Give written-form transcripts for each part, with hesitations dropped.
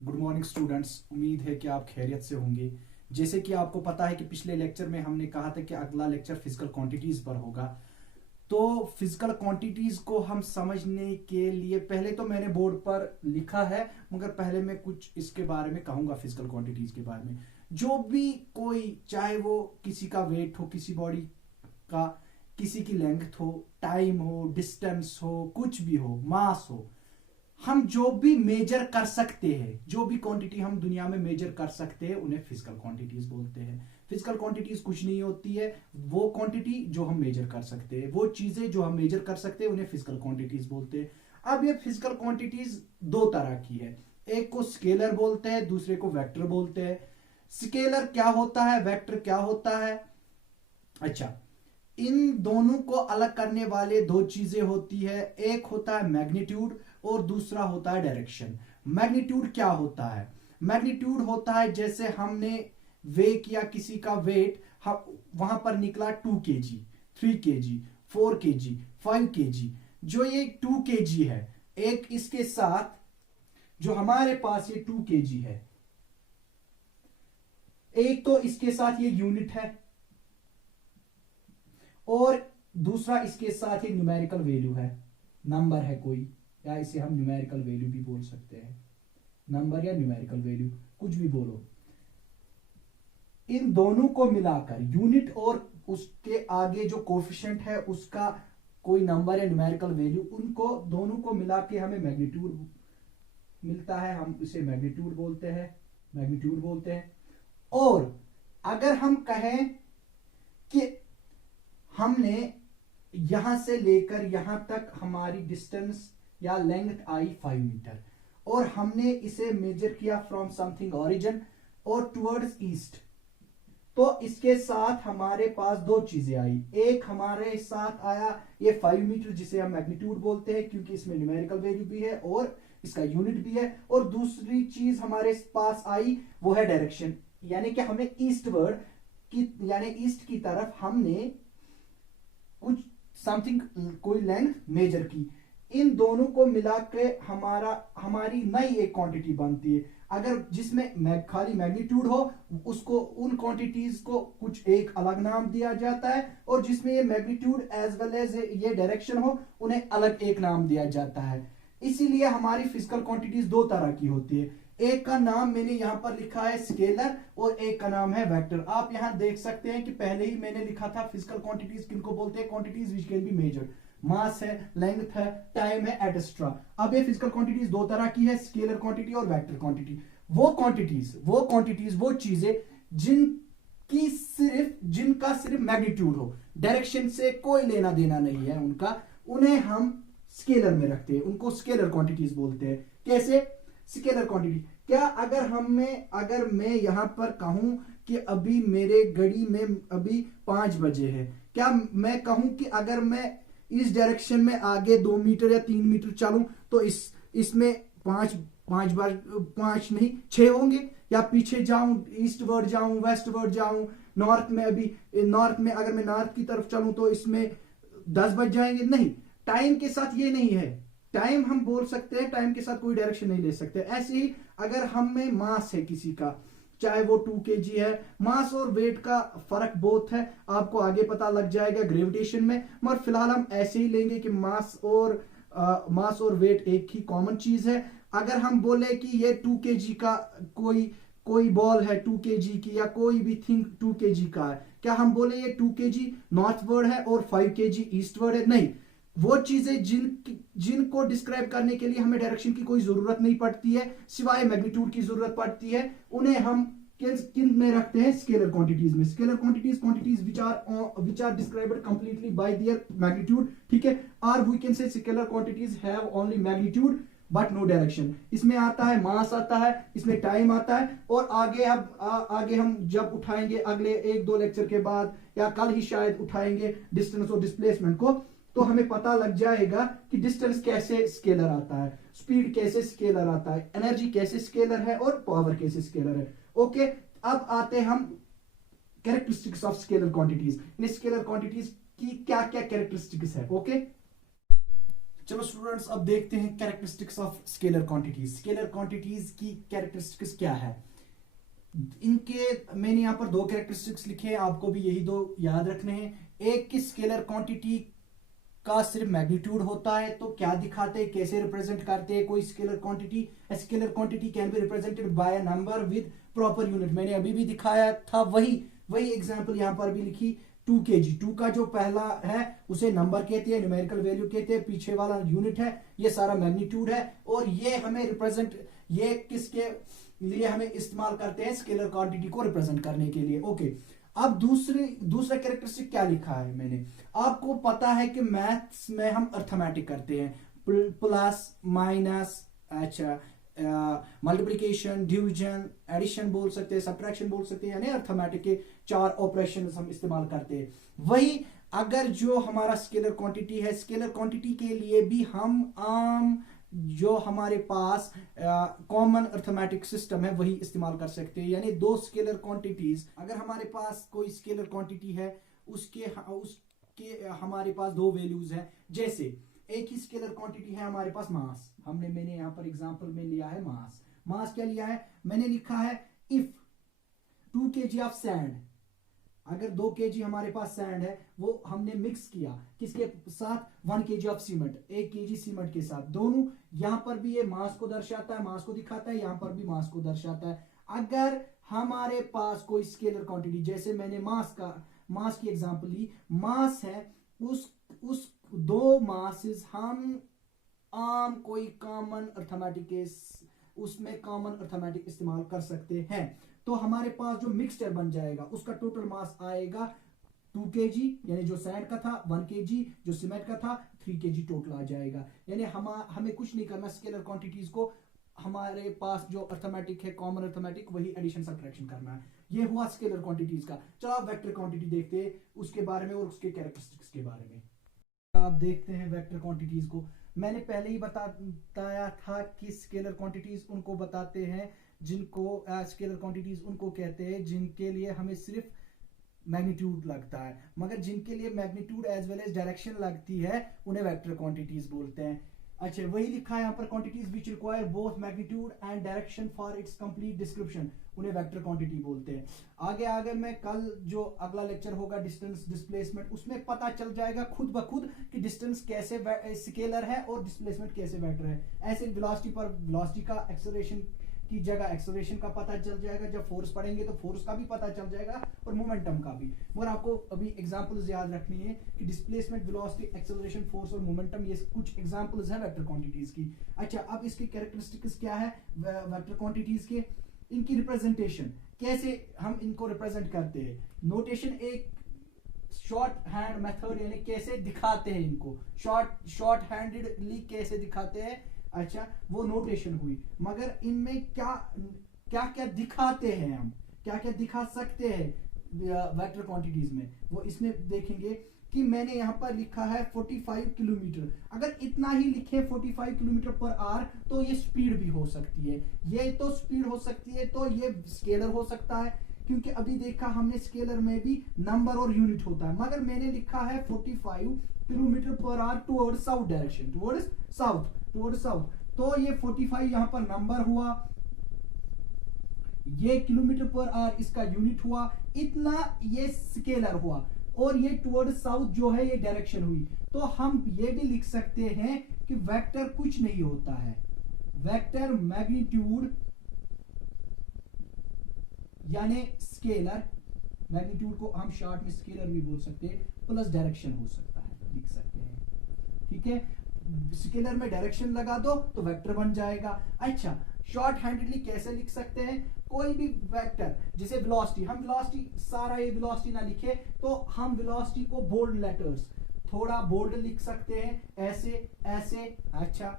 Good morning students. उम्मीद है कि आप खैरियत से होंगे। जैसे कि आपको पता है कि पिछले लेक्चर में हमने कहा था कि अगला लेक्चर फिजिकल क्वांटिटीज पर होगा। तो फिजिकल क्वांटिटीज को हम समझने के लिए पहले तो मैंने बोर्ड पर लिखा है, मगर पहले मैं कुछ इसके बारे में कहूंगा। फिजिकल क्वांटिटीज के बारे में जो भी कोई, चाहे वो किसी का वेट हो, किसी बॉडी का, किसी की लेंथ हो, टाइम हो, डिस्टेंस हो, कुछ भी हो, मास हो, हम जो भी मेजर कर सकते हैं, जो भी क्वांटिटी हम दुनिया में मेजर कर सकते हैं, उन्हें फिजिकल क्वांटिटीज बोलते हैं। फिजिकल क्वांटिटीज कुछ नहीं होती है, वो क्वांटिटी जो हम मेजर कर सकते हैं, वो चीजें जो हम मेजर कर सकते हैं, उन्हें फिजिकल क्वांटिटीज बोलते हैं। अब ये फिजिकल क्वांटिटीज दो तरह की है। एक को स्केलर बोलते हैं, दूसरे को वेक्टर बोलते हैं। स्केलर क्या होता है, वेक्टर क्या होता है? अच्छा, इन दोनों को अलग करने वाले दो चीजें होती है। एक होता है मैग्नीट्यूड और दूसरा होता है डायरेक्शन। मैग्नीट्यूड क्या होता है? मैग्नीट्यूड होता है जैसे हमने वे किया किसी का वेट, वहां पर निकला 2 kg, 3 kg, 4 kg, 5 kg। जो ये 2 kg है, एक इसके साथ जो हमारे पास ये 2 kg है, एक तो इसके साथ ये यूनिट है और दूसरा इसके साथ ये न्यूमेरिकल वैल्यू है, नंबर है कोई, या इसे हम न्यूमेरिकल वैल्यू भी बोल सकते हैं। नंबर या न्यूमेरिकल वैल्यू, कुछ भी बोलो। इन दोनों को मिलाकर यूनिट और उसके आगे जो कोफिशिएंट है उसका कोई नंबर या न्यूमेरिकल वैल्यू, उनको दोनों को मिला के हमें मैग्नीट्यूड मिलता है। हम इसे मैग्नीट्यूड बोलते हैं, मैग्नीट्यूड बोलते हैं। और अगर हम कहें कि हमने यहां से लेकर यहां तक हमारी डिस्टेंस या लेंथ आई 5 मीटर, और हमने इसे मेजर किया फ्रॉम समथिंग ओरिजिन और टुवर्ड्स ईस्ट, तो इसके साथ हमारे पास दो चीजें आई। एक हमारे साथ आया ये 5 मीटर, जिसे हम मैग्नीट्यूड बोलते हैं क्योंकि इसमें न्यूमेरिकल वैल्यू भी है और इसका यूनिट भी है। और दूसरी चीज हमारे पास आई, वो है डायरेक्शन, यानी कि हमने ईस्टवर्ड की, यानी ईस्ट की तरफ हमने कुछ समथिंग, कोई लेंथ मेजर की। इन दोनों को मिला के हमारी नई एक क्वांटिटी बनती है। अगर जिसमें खाली मैग्नीट्यूड हो, उसको, उन क्वांटिटीज को कुछ एक अलग नाम दिया जाता है, और जिसमें ये मैग्नीट्यूड एज वेल एज ये डायरेक्शन हो, उन्हें अलग एक नाम दिया जाता है। इसीलिए हमारी फिजिकल क्वांटिटीज दो तरह की होती है। एक का नाम मैंने यहां पर लिखा है स्केलर, और एक का नाम है वेक्टर। आप यहां देख सकते हैं कि पहले ही मैंने लिखा था फिजिकल क्वांटिटीज किनको बोलते हैं, quantities which can be measured. Mass है, लेंथ है, टाइम है, एटसेट्रा। अब ये फिजिकल क्वांटिटीज दो तरह की है, स्केलर क्वांटिटी और वेक्टर क्वांटिटी। वो चीजें जिनका सिर्फ मैग्नीट्यूड हो, डायरेक्शन से कोई लेना देना नहीं है उनका, उन्हें हम स्केलर में रखते हैं, उनको स्केलर क्वांटिटीज बोलते हैं। कैसे स्केलर क्वांटिटी? क्या अगर मैं यहां पर कहूं कि अभी मेरे घड़ी में अभी 5 बजे है, क्या मैं कहूं कि अगर मैं इस डायरेक्शन में आगे 2 मीटर या 3 मीटर चलूं तो इसमें पांच पांच बार, पांच नहीं 6 होंगे? या पीछे जाऊं, ईस्ट वर्ड जाऊं, वेस्ट वर्ड जाऊं, नॉर्थ में, अभी नॉर्थ में अगर मैं नॉर्थ की तरफ चलूं तो इसमें 10 बज जाएंगे? नहीं। टाइम के साथ ये नहीं है। टाइम हम बोल सकते हैं, टाइम के साथ कोई डायरेक्शन नहीं ले सकते। ऐसे ही अगर हम में मास है किसी का, चाहे वो 2 kg है, मास और वेट का फर्क बहुत है, आपको आगे पता लग जाएगा ग्रेविटेशन में, मगर फिलहाल हम ऐसे ही लेंगे कि मास और वेट एक ही कॉमन चीज है। अगर हम बोले कि ये 2 kg का कोई बॉल है 2 kg की, या कोई भी थिंग 2 kg का है, क्या हम बोले ये 2 kg नॉर्थ वर्ड है और 5 kg ईस्ट वर्ड है? नहीं। वो चीजें जिनको डिस्क्राइब करने के लिए हमें डायरेक्शन की कोई जरूरत नहीं पड़ती है, सिवाय मैग्नीट्यूड की जरूरत पड़ती है, उन्हें हम किन में रखते हैं? स्केलर क्वांटिटीज में। Scalar quantities which are described completely by their magnitude, ठीक है। और we can say scalar quantities have only magnitude but no direction. इसमें आता है मास, आता है इसमें टाइम आता है, और आगे हम जब उठाएंगे अगले 1-2 लेक्चर के बाद, या कल ही शायद उठाएंगे डिस्टेंस और डिस्प्लेसमेंट को, तो हमें पता लग जाएगा कि डिस्टेंस कैसे स्केलर आता है, स्पीड कैसे स्केलर आता है, एनर्जी कैसे स्केलर है, और पावर कैसे स्केलर है। ओके, अब आते हैं हम characteristics of scalar quantities. In scalar quantities की क्या क्या कैरेक्टरिस्टिक्स है? ओके, चलो स्टूडेंट्स, अब देखते हैं characteristics of scalar quantities. Scalar quantities की कैरेक्टरिस्टिक्स क्या है इनके, मैंने यहाँ पर दो कैरेक्टरिस्टिक्स लिखे हैं, आपको भी यही दो याद रखने हैं। एक की स्केलर क्वांटिटी का सिर्फ मैग्नीट्यूड होता है, तो क्या दिखाते हैं, कैसे रिप्रेजेंट करते हैं कोई scalar quantity. Scalar quantity can be represented by a number with proper unit. मैंने अभी भी दिखाया था, वही एग्जांपल यहाँ पर भी लिखी। 2 kg, 2 का जो पहला है उसे नंबर कहते हैं, न्यूमेरिकल वैल्यू कहते हैं, पीछे वाला यूनिट है, ये सारा मैग्नीट्यूड है, और ये हमें रिप्रेजेंट, ये किसके लिए हमें इस्तेमाल करते हैं, स्केलर क्वांटिटी को रिप्रेजेंट करने के लिए। ओके, अब दूसरा कैरेक्टरिस्टिक क्या लिखा है मैंने, आपको पता है कि मैथ्स में हम अर्थमेटिक करते हैं, प्लस माइनस, अच्छा मल्टीप्लिकेशन, डिवीजन, एडिशन बोल सकते हैं, सब्ट्रैक्शन बोल सकते हैं, यानी अर्थमेटिक के 4 ऑपरेशन हम इस्तेमाल करते हैं। वही अगर जो हमारा स्केलर क्वांटिटी है, स्केलर क्वांटिटी के लिए भी हम आम जो हमारे पास कॉमन अर्थमेटिक सिस्टम है वही इस्तेमाल कर सकते हैं। यानी दो स्केलर क्वांटिटीज, अगर हमारे पास कोई स्केलर क्वांटिटी है उसके हमारे पास दो वैल्यूज हैं। जैसे एक ही स्केलर क्वांटिटी है हमारे पास मास, मैंने यहां पर एग्जांपल में लिया है मास क्या लिया है, मैंने लिखा है इफ 2 kg ऑफ सैंड, अगर 2 kg हमारे पास सैंड है, वो हमने मिक्स किया किसके साथ, 1 kg of cement, 1 kg cement के साथ, दोनों यहां पर भी ये मास को दर्शाता है, मास को दिखाता है, यहां पर भी मास को दर्शाता है। अगर हमारे पास कोई स्केलर क्वांटिटी, जैसे मैंने मास की एग्जांपल ली, मास है, उस दो मासेस हम आम कोई कॉमन अर्थमेटिक के उसमें कॉमन अर्थमेटिक इस्तेमाल कर सकते हैं। तो हमारे पास जो मिक्सचर बन जाएगा उसका टोटल मास आएगा 2 kg, यानी जो सैंड का था 1 kg, जो सीमेंट का था 3 kg टोटल आ जाएगा। यानी हमें कुछ नहीं करना, स्केलर क्वांटिटीज को हमारे पास जो अर्थमेटिक है, कॉमन अर्थमेटिक, वही एडिशन सब्ट्रैक्शन करना है। ये हुआ स्केलर क्वांटिटीज का। चलो आप वेक्टर क्वांटिटी देखते हैं उसके बारे में और उसके कैरेक्टरिस्टिक्स के बारे में। आप देखते हैं वेक्टर क्वांटिटीज को। मैंने पहले ही बताया था कि स्केलर क्वांटिटीज उनको बताते हैं जिनको स्केलर क्वांटिटीज उनको कहते हैं जिनके लिए हमें सिर्फ मैग्नीट्यूड लगता है, मगर जिनके लिए magnitude as well as direction लगती है उन्हें वेक्टर क्वांटिटीज बोलते हैं। अच्छा, वही लिखा है यहाँ पर, quantities which require both magnitude and direction for its complete description, उन्हें वेक्टर क्वांटिटी बोलते हैं। आगे मैं कल जो अगला लेक्चर होगा डिस्टेंस डिस्प्लेसमेंट, उसमें पता चल जाएगा खुद ब खुद कि डिस्टेंस कैसे स्केलर है और डिस्प्लेसमेंट कैसे वेक्टर है। ऐसे वेलोसिटी पर वेलोसिटी का, एक्सेलरेशन की जगह एक्सेलरेशन का पता चल जाएगा, जब फोर्स पढ़ेंगे तो फोर्स का भी पता चल जाएगा और मोमेंटम का भी। मगर आपको अभी एग्जांपल्स याद रखनी है कि डिस्प्लेसमेंट, वेलोसिटी, एक्सेलरेशन, फोर्स और मोमेंटम, ये कुछ एग्जांपल्स हैं वेक्टर क्वांटिटीज की। अच्छा, अब इसकी कैरेक्टरिस्टिक्स क्या है वेक्टर क्वांटिटीज के, इनकी रिप्रेजेंटेशन कैसे हम इनको रिप्रेजेंट करते हैं। नोटेशन एक शॉर्ट हैंड मेथड, यानी कैसे दिखाते हैं इनको, शॉर्ट हैंडेडली कैसे दिखाते हैं। अच्छा, वो नोटेशन हुई, मगर इनमें क्या क्या दिखाते हैं, हम क्या क्या दिखा सकते हैं वेक्टर क्वांटिटीज में, वो इसमें देखेंगे। कि मैंने यहाँ पर लिखा है 45 किलोमीटर, अगर इतना ही लिखे 45 किलोमीटर पर आवर, तो ये स्पीड भी हो सकती है, ये तो स्पीड हो सकती है, तो ये स्केलर हो सकता है, क्योंकि अभी देखा हमने स्केलर में भी नंबर और यूनिट होता है। मगर मैंने लिखा है 45 kilometre per hour toward south direction, toward south, तो ये 45 यहाँ पर नंबर हुआ, ये किलोमीटर पर आवर इसका यूनिट हुआ, इतना ये स्केलर हुआ, और ये टुवर्ड साउथ जो है ये डायरेक्शन हुई। तो हम ये भी लिख सकते हैं कि वेक्टर कुछ नहीं होता है, वेक्टर मैग्नीट्यूड यानी स्केलर, मैग्नीट्यूड को हम शॉर्ट में स्केलर भी बोल सकते हैं, प्लस डायरेक्शन हो सकता है, लिख सकते हैं। ठीक है, स्केलर में डायरेक्शन लगा दो तो वेक्टर बन जाएगा। अच्छा, शॉर्ट हैंडेडली कैसे लिख सकते हैं, कोई भी वेक्टर, जैसे वेलोसिटी, हम वेलोसिटी सारा ये वेलोसिटी ना लिखे, तो हम वेलोसिटी को बोल्ड लेटर्स थोड़ा बोल्ड लिख सकते हैं, ऐसे। अच्छा,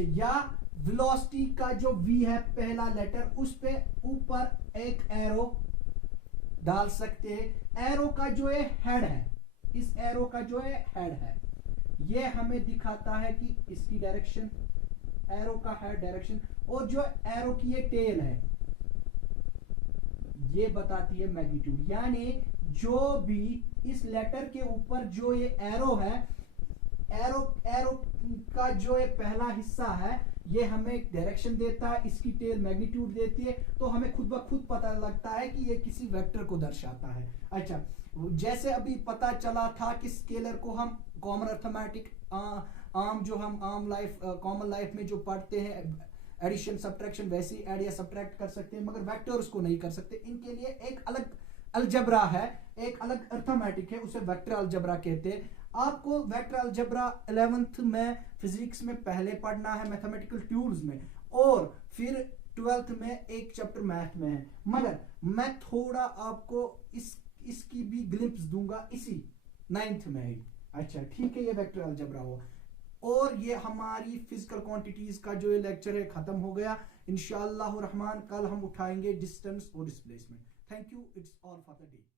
या वेलोसिटी का जो v है पहला लेटर, उस पे ऊपर एक एरो डाल सकते हैं। एरो का जो है हेड है, इस एरो का जो है हेड है, ये हमें दिखाता है कि इसकी डायरेक्शन, एरो का हेड डायरेक्शन, और जो एरो की ये टेल है ये बताती है मैग्नीट्यूड। यानी जो भी इस लेटर के ऊपर जो ये एरो है, एरो एरो का जो ये पहला हिस्सा है ये हमें डायरेक्शन देता है, इसकी टेल मैग्नीट्यूड देती है, तो हमें खुद ब खुद पता लगता है कि ये किसी वेक्टर को दर्शाता है। अच्छा, जैसे अभी पता चला था कि स्केलर को हम कॉमन अर्थमेटिक आम जो हम आम लाइफ कॉमन लाइफ में जो पढ़ते हैं एडिशन सब्ट्रैक्शन, वैसे ही ऐड या सब्ट्रैक्ट कर सकते हैं, मगर वेक्टर्स को नहीं कर सकते। इनके लिए एक अलग अलजबरा है, एक अलग अर्थमेटिक है, उसे वेक्टर अलजबरा कहते हैं। आपको वेक्टर अलजबरा 11th में फिजिक्स में पहले पढ़ना है मैथमेटिकल टूल्स में, और फिर 12th में एक चैप्टर मैथ में है, मगर मैं थोड़ा आपको इसकी भी ग्लिम्प्स दूंगा इसी 9th में ही। अच्छा ठीक है, ये वेक्टर अलजबरा हो, और ये हमारी फिजिकल क्वांटिटीज का जो ये लेक्चर है खत्म हो गया। इंशाअल्लाह रहमान कल हम उठाएंगे डिस्टेंस और displacement. Thank you, it's all for the day.